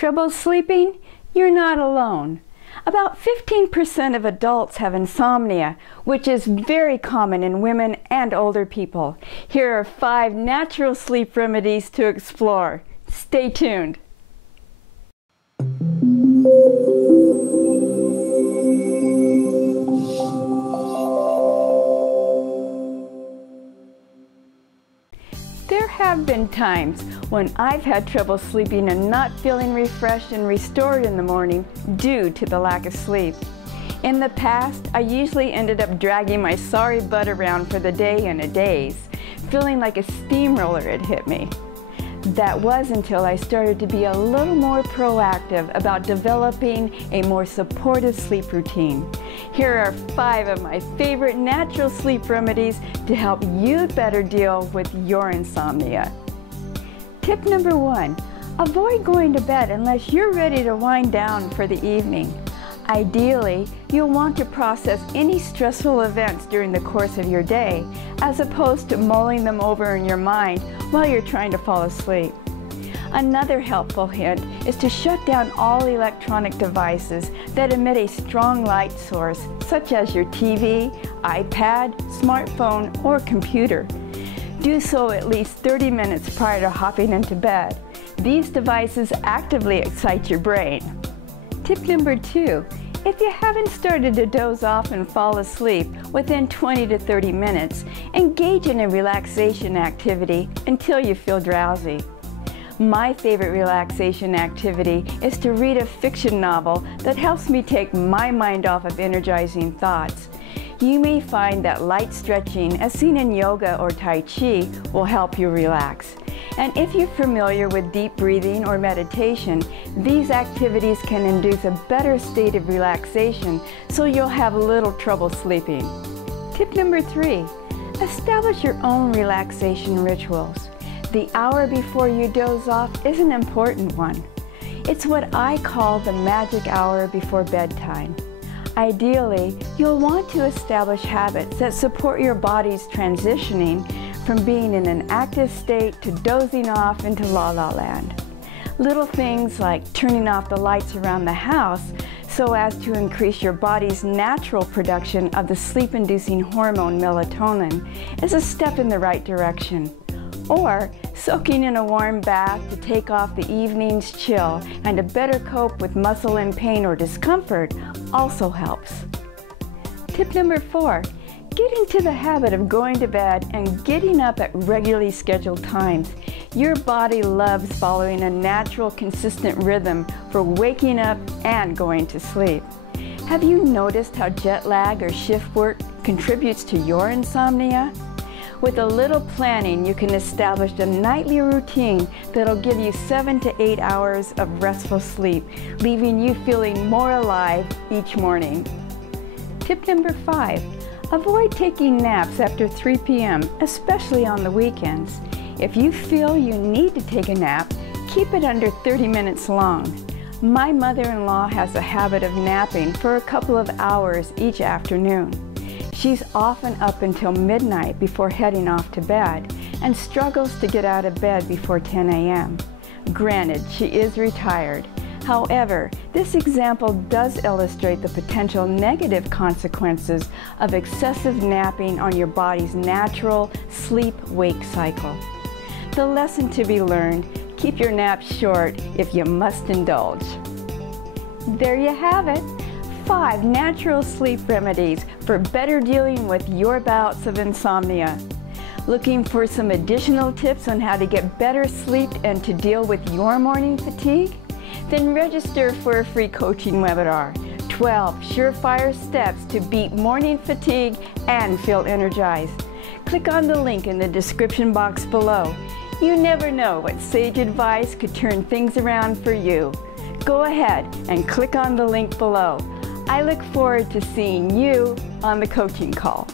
Trouble sleeping? You're not alone. About 15% of adults have insomnia, which is very common in women and older people. Here are 5 natural sleep remedies to explore. Stay tuned. There have been times when I've had trouble sleeping and not feeling refreshed and restored in the morning due to the lack of sleep. In the past, I usually ended up dragging my sorry butt around for the day and a daze, feeling like a steamroller had hit me. That was until I started to be a little more proactive about developing a more supportive sleep routine. Here are 5 of my favorite natural sleep remedies to help you better deal with your insomnia. Tip number 1, avoid going to bed unless you're ready to wind down for the evening. Ideally, you'll want to process any stressful events during the course of your day, as opposed to mulling them over in your mind while you're trying to fall asleep. Another helpful hint is to shut down all electronic devices that emit a strong light source, such as your TV, iPad, smartphone, or computer. Do so at least 30 minutes prior to hopping into bed. These devices actively excite your brain. Tip number 2, if you haven't started to doze off and fall asleep within 20 to 30 minutes, engage in a relaxation activity until you feel drowsy. My favorite relaxation activity is to read a fiction novel that helps me take my mind off of energizing thoughts. You may find that light stretching, as seen in yoga or Tai Chi, will help you relax. And if you're familiar with deep breathing or meditation, these activities can induce a better state of relaxation, so you'll have little trouble sleeping. Tip number 3, establish your own relaxation rituals. The hour before you doze off is an important one. It's what I call the magic hour before bedtime. Ideally, you'll want to establish habits that support your body's transitioning from being in an active state to dozing off into la-la land. Little things like turning off the lights around the house so as to increase your body's natural production of the sleep-inducing hormone melatonin is a step in the right direction. Or soaking in a warm bath to take off the evening's chill and to better cope with muscle and pain or discomfort also helps. Tip number 4, get into the habit of going to bed and getting up at regularly scheduled times. Your body loves following a natural, consistent rhythm for waking up and going to sleep. Have you noticed how jet lag or shift work contributes to your insomnia? With a little planning, you can establish a nightly routine that'll give you 7 to 8 hours of restful sleep, leaving you feeling more alive each morning. Tip number 5, avoid taking naps after 3 p.m., especially on the weekends. If you feel you need to take a nap, keep it under 30 minutes long. My mother-in-law has a habit of napping for a couple of hours each afternoon. She's often up until midnight before heading off to bed and struggles to get out of bed before 10 a.m. Granted, she is retired. However, this example does illustrate the potential negative consequences of excessive napping on your body's natural sleep-wake cycle. The lesson to be learned, keep your naps short if you must indulge. There you have it. 5 natural sleep remedies for better dealing with your bouts of insomnia. Looking for some additional tips on how to get better sleep and to deal with your morning fatigue? Then register for a free coaching webinar, 12 surefire steps to beat morning fatigue and feel energized. Click on the link in the description box below. You never know what sage advice could turn things around for you. Go ahead and click on the link below. I look forward to seeing you on the coaching call.